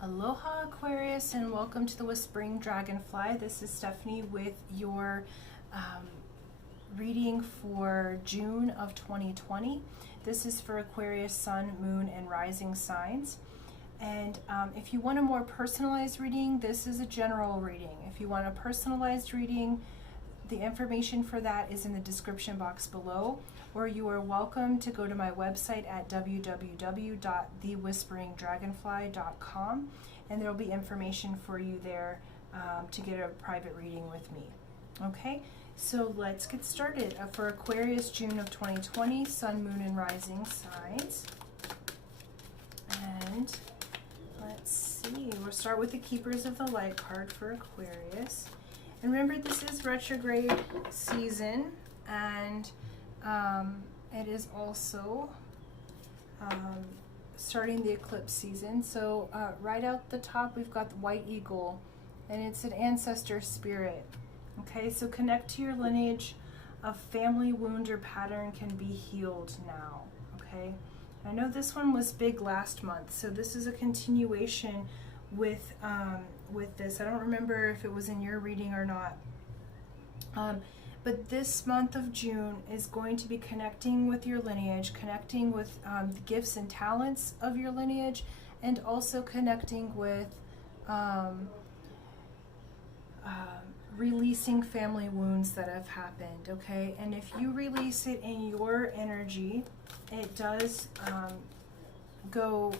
Aloha Aquarius, and welcome to the Whispering Dragonfly. This is Stephanie with your reading for June of 2020. This is for Aquarius, Sun, Moon, and Rising signs. And if you want a more personalized reading, this is a general reading. If you want a personalized reading, the information for that is in the description box below, or you are welcome to go to my website at www.thewhisperingdragonfly.com, and there will be information for you there to get a private reading with me. Okay, so let's get started. For Aquarius, June of 2020, Sun, Moon, and Rising signs. And let's see, we'll start with the Keepers of the Light card for Aquarius. And remember, this is retrograde season, and it is also starting the eclipse season. So right out the top, we've got the white eagle, and it's an ancestor spirit. Okay, so connect to your lineage. A family wound or pattern can be healed now. Okay, I know this one was big last month, so this is a continuation with this. I don't remember if it was in your reading or not, but this month of June is going to be connecting with your lineage, connecting with the gifts and talents of your lineage, and also connecting with releasing family wounds that have happened. Okay, and if you release it in your energy, it does go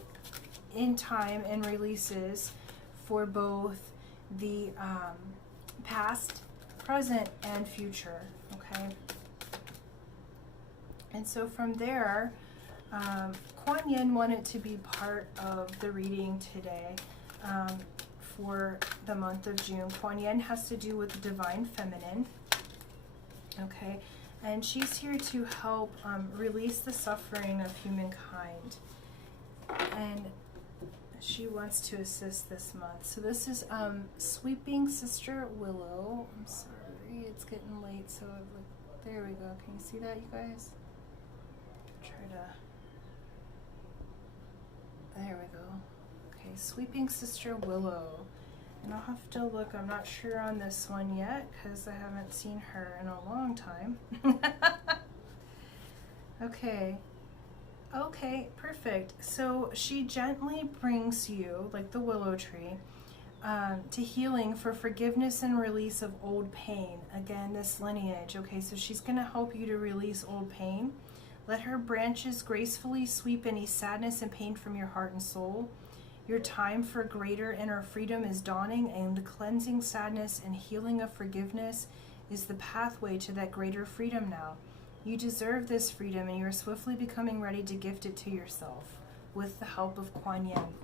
in time and releases for both the past, present, and future. Okay, and so from there, Kuan Yin wanted to be part of the reading today for the month of June. Kuan Yin has to do with the divine feminine. Okay, and she's here to help release the suffering of humankind, and she wants to assist this month. So this is Sweeping Sister Willow. I'm sorry, it's getting late, so there we go. Can you see that, you guys? There we go. Okay, Sweeping Sister Willow. And I'll have to look, I'm not sure on this one yet, because I haven't seen her in a long time. Okay, perfect. So she gently brings you, like the willow tree, to healing for forgiveness and release of old pain. Again, this lineage. Okay, so she's going to help you to release old pain. Let her branches gracefully sweep any sadness and pain from your heart and soul. Your time for greater inner freedom is dawning, and cleansing sadness and healing of forgiveness is the pathway to that greater freedom now. You deserve this freedom, and you're swiftly becoming ready to gift it to yourself with the help of Kuan Yin.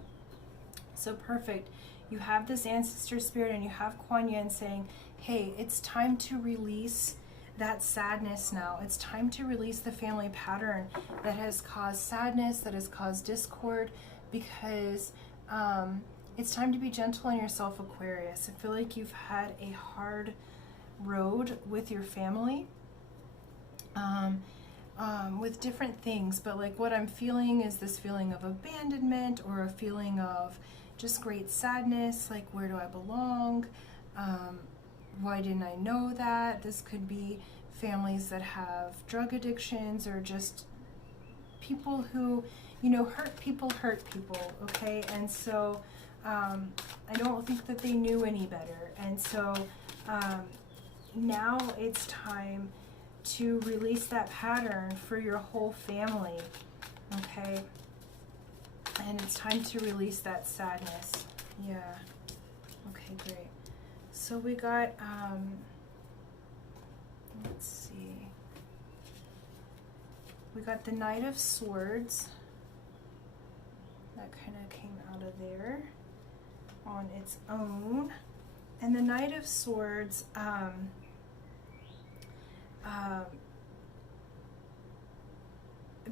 So perfect. You have this ancestor spirit, and you have Kuan Yin saying, hey, it's time to release that sadness now. It's time to release the family pattern that has caused sadness, that has caused discord, because it's time to be gentle on yourself, Aquarius. I feel like you've had a hard road with your family. With different things, but like what I'm feeling is this feeling of abandonment, or a feeling of just great sadness, like where do I belong? Why didn't I know that? This could be families that have drug addictions, or just people who, you know, hurt people, okay? And so I don't think that they knew any better. And so now it's time to release that pattern for your whole family, okay? And it's time to release that sadness. Yeah. Okay, great. So we got, let's see. We got the Knight of Swords. That kind of came out of there on its own. And the Knight of Swords,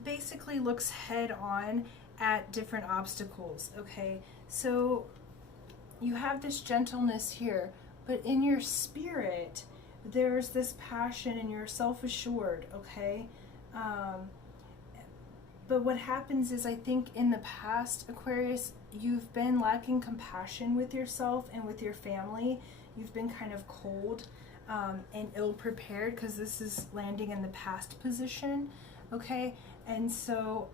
basically looks head on at different obstacles. Okay, so you have this gentleness here, but in your spirit there's this passion, and you're self-assured. Okay, But what happens is, I think in the past, Aquarius, you've been lacking compassion with yourself and with your family. You've been kind of cold and ill-prepared, because this is landing in the past position, okay? And so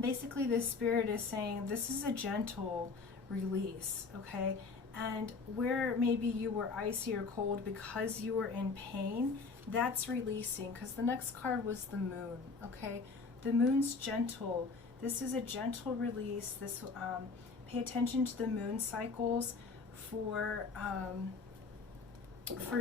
basically this spirit is saying this is a gentle release, okay? And where maybe you were icy or cold because you were in pain, that's releasing, because the next card was the moon, okay? The moon's gentle. This is a gentle release. This pay attention to the moon cycles for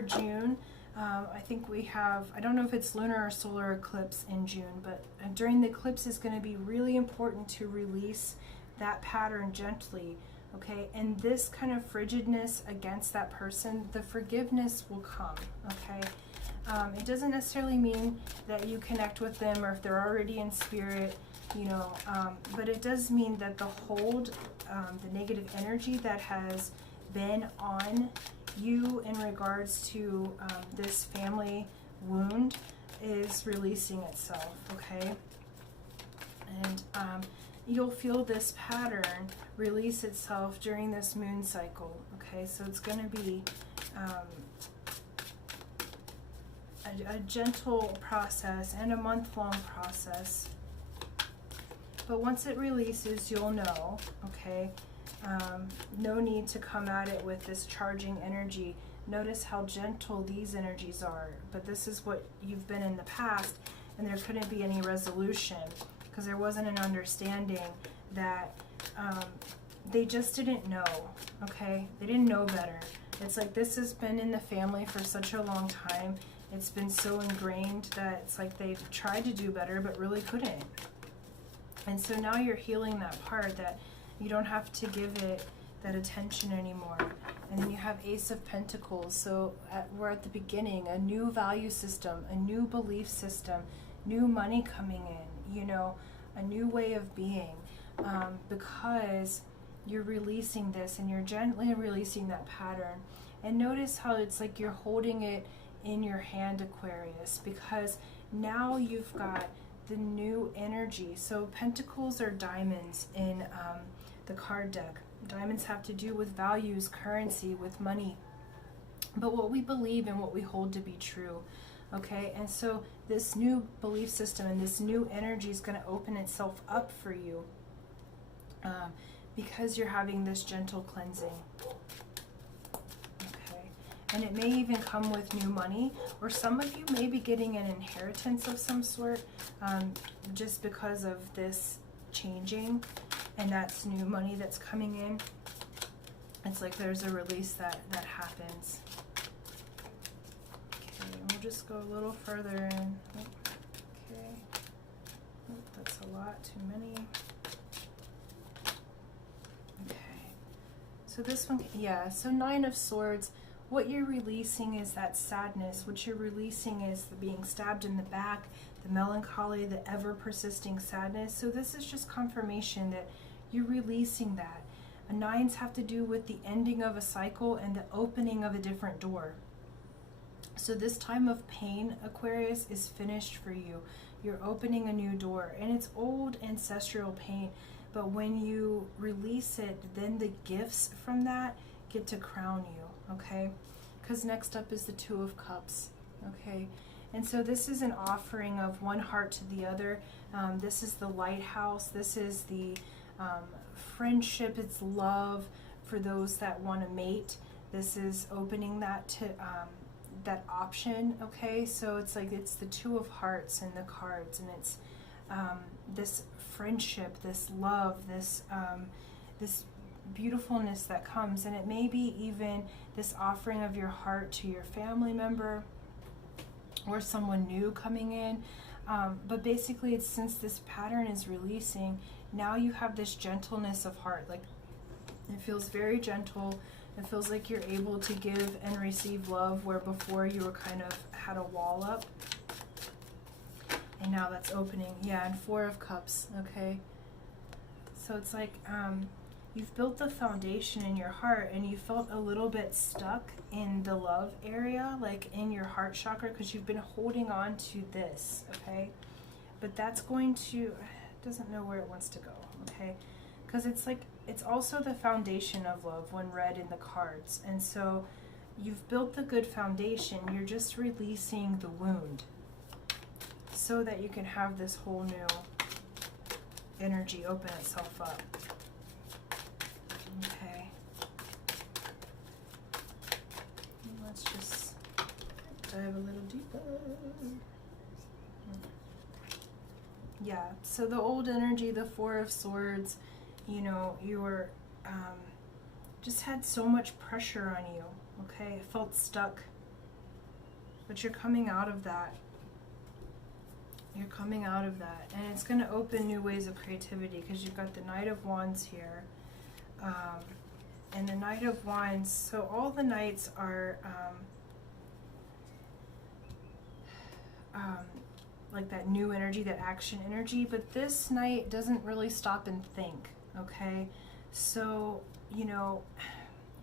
June. I think we have, I don't know if it's lunar or solar eclipse in June, but during the eclipse is going to be really important to release that pattern gently, okay? And this kind of frigidness against that person, the forgiveness will come, okay? It doesn't necessarily mean that you connect with them or if they're already in spirit, you know, but it does mean that the hold, the negative energy that has been on you in regards to this family wound is releasing itself, okay? And you'll feel this pattern release itself during this moon cycle, okay? So it's going to be a gentle process and a month-long process. But once it releases, you'll know, okay? No need to come at it with this charging energy. Notice how gentle these energies are. But this is what you've been in the past, and there couldn't be any resolution because there wasn't an understanding that they just didn't know, okay? They didn't know better. It's like this has been in the family for such a long time. It's been so ingrained that it's like they've tried to do better but really couldn't. And so now you're healing that part, that you don't have to give it that attention anymore. And then you have Ace of Pentacles. So we're at the beginning, a new value system, a new belief system, new money coming in, you know, a new way of being, because you're releasing this and you're gently releasing that pattern. And notice how it's like you're holding it in your hand, Aquarius, because now you've got the new energy. So pentacles are diamonds in the card deck. Diamonds have to do with values, currency, with money, but what we believe and what we hold to be true, okay? And so this new belief system and this new energy is going to open itself up for you because you're having this gentle cleansing. And it may even come with new money, or some of you may be getting an inheritance of some sort just because of this changing, and that's new money that's coming in. It's like there's a release that happens. Okay, we'll just go a little further in. Okay, that's a lot, too many. Okay, so this one, yeah, so 9 of Swords. What you're releasing is that sadness. What you're releasing is the being stabbed in the back, the melancholy, the ever-persisting sadness. So this is just confirmation that you're releasing that. 9s have to do with the ending of a cycle and the opening of a different door. So this time of pain, Aquarius, is finished for you. You're opening a new door, and it's old ancestral pain. But when you release it, then the gifts from that get to crown you, okay? Because next up is the 2 of Cups, okay? And so this is an offering of one heart to the other. This is the lighthouse. This is the friendship. It's love for those that want to mate. This is opening that to that option, okay? So it's like it's the 2 of Hearts in the cards, and it's this friendship, this love, this this beautifulness that comes. And it may be even this offering of your heart to your family member or someone new coming in, but basically it's since this pattern is releasing, now you have this gentleness of heart. Like it feels very gentle. It feels like you're able to give and receive love, where before you were kind of had a wall up, and now that's opening. Yeah, and 4 of Cups, okay? So it's like you've built the foundation in your heart, and you felt a little bit stuck in the love area, like in your heart chakra, because you've been holding on to this, okay? but that's going to, it doesn't know where it wants to go, okay? Because it's like, it's also the foundation of love when read in the cards. And so you've built the good foundation, you're just releasing the wound so that you can have this whole new energy open itself up. Okay. Let's just dive a little deeper. Yeah, so the old energy, the Four of Swords, you know, you were just had so much pressure on you, okay? It felt stuck, but you're coming out of that. You're coming out of that, and it's going to open new ways of creativity because you've got the Knight of Wands here, and the Knight of Wands. So all the Knights are like that new energy, that action energy, but this Knight doesn't really stop and think, okay? So, you know,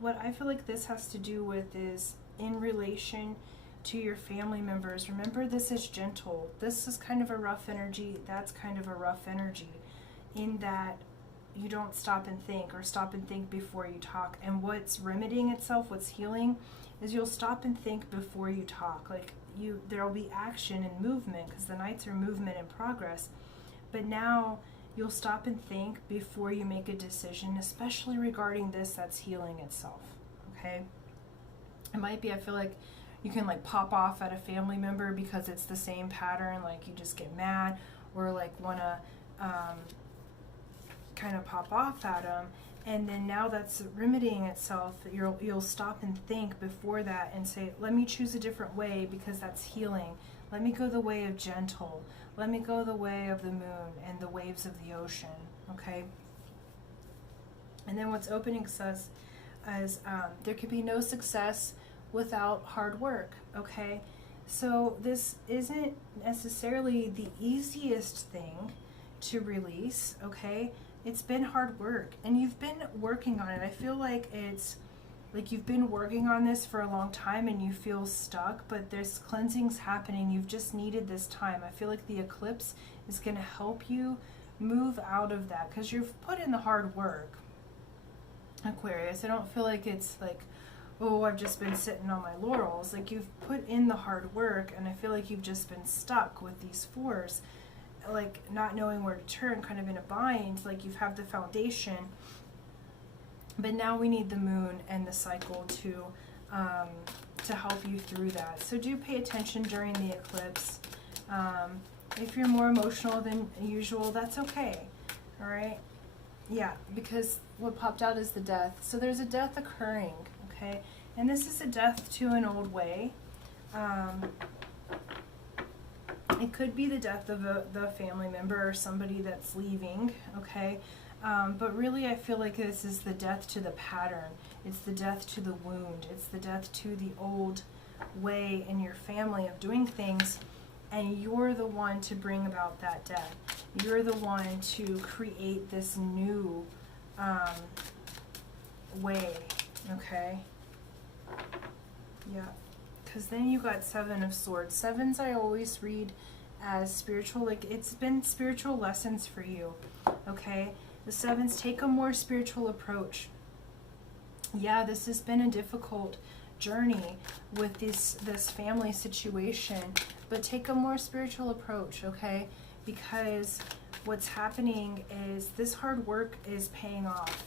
what I feel like this has to do with is in relation to your family members. Remember, this is gentle. This is kind of a rough energy. That's kind of a rough energy, in that you don't stop and think, or stop and think before you talk. And what's remedying itself, what's healing, is you'll stop and think before you talk. Like, there'll be action and movement, because the Knights are movement and progress. But now you'll stop and think before you make a decision, especially regarding this that's healing itself, okay? It might be, I feel like you can like pop off at a family member because it's the same pattern, like you just get mad, or like want to kind of pop off at them, and then now that's remedying itself. You'll stop and think before that and say, let me choose a different way because that's healing. Let me go the way of gentle. Let me go the way of the moon and the waves of the ocean, okay? And then what's opening us is there can be no success without hard work, okay? So this isn't necessarily the easiest thing to release, okay? It's been hard work, and you've been working on it. I feel like it's like you've been working on this for a long time and you feel stuck, but there's cleansings happening. You've just needed this time. I feel like the eclipse is going to help you move out of that because you've put in the hard work, Aquarius. I don't feel like it's like, oh, I've just been sitting on my laurels. Like, you've put in the hard work, and I feel like you've just been stuck with these fours, like not knowing where to turn, kind of in a bind. Like, you've had the foundation, but now we need the moon and the cycle to help you through that. So do pay attention during the eclipse. If you're more emotional than usual, that's okay. All right? Yeah, because what popped out is the death. So there's a death occurring, okay? And this is a death to an old way. It could be the death of the family member or somebody that's leaving, okay? But really, I feel like this is the death to the pattern. It's the death to the wound. It's the death to the old way in your family of doing things, and you're the one to bring about that death. You're the one to create this new way, okay? Yeah, because then you got Seven of Swords. Sevens I always read as spiritual, like it's been spiritual lessons for you, okay? The sevens, take a more spiritual approach. Yeah, this has been a difficult journey with this family situation, but take a more spiritual approach, okay? Because what's happening is this hard work is paying off,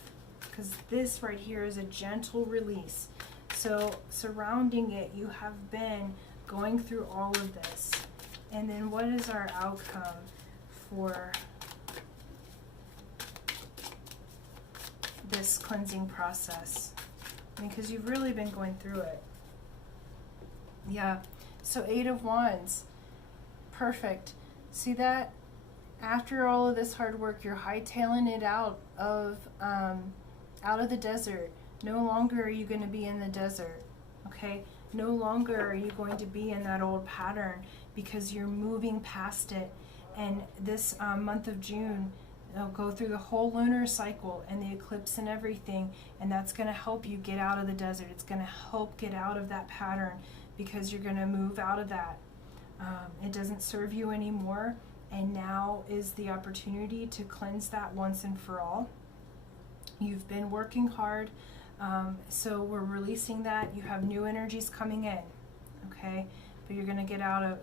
because this right here is a gentle release. So surrounding it, you have been going through all of this. And then what is our outcome for this cleansing process? I mean, because you've really been going through it. Yeah, so Eight of Wands, perfect. See that? After all of this hard work, you're hightailing it out of the desert. No longer are you going to be in the desert, okay? No longer are you going to be in that old pattern, because you're moving past it. And this month of June, it'll go through the whole lunar cycle and the eclipse and everything, and that's going to help you get out of the desert. It's going to help get out of that pattern, because you're going to move out of that. It doesn't serve you anymore, and now is the opportunity to cleanse that once and for all. You've been working hard, so we're releasing that. You have new energies coming in, okay? But you're going to get out of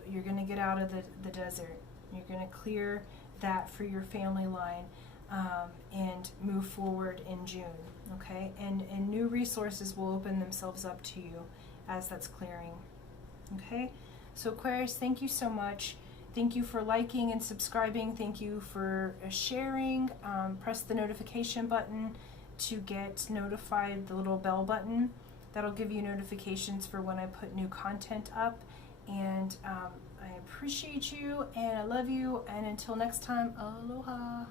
the desert. You're going to clear that for your family line, and move forward in June, okay? And new resources will open themselves up to you as that's clearing, okay? So Aquarius, thank you so much. Thank you for liking and subscribing. Thank you for sharing. Press the notification button to get notified, the little bell button. That'll give you notifications for when I put new content up. And I appreciate you, and I love you. And until next time, aloha.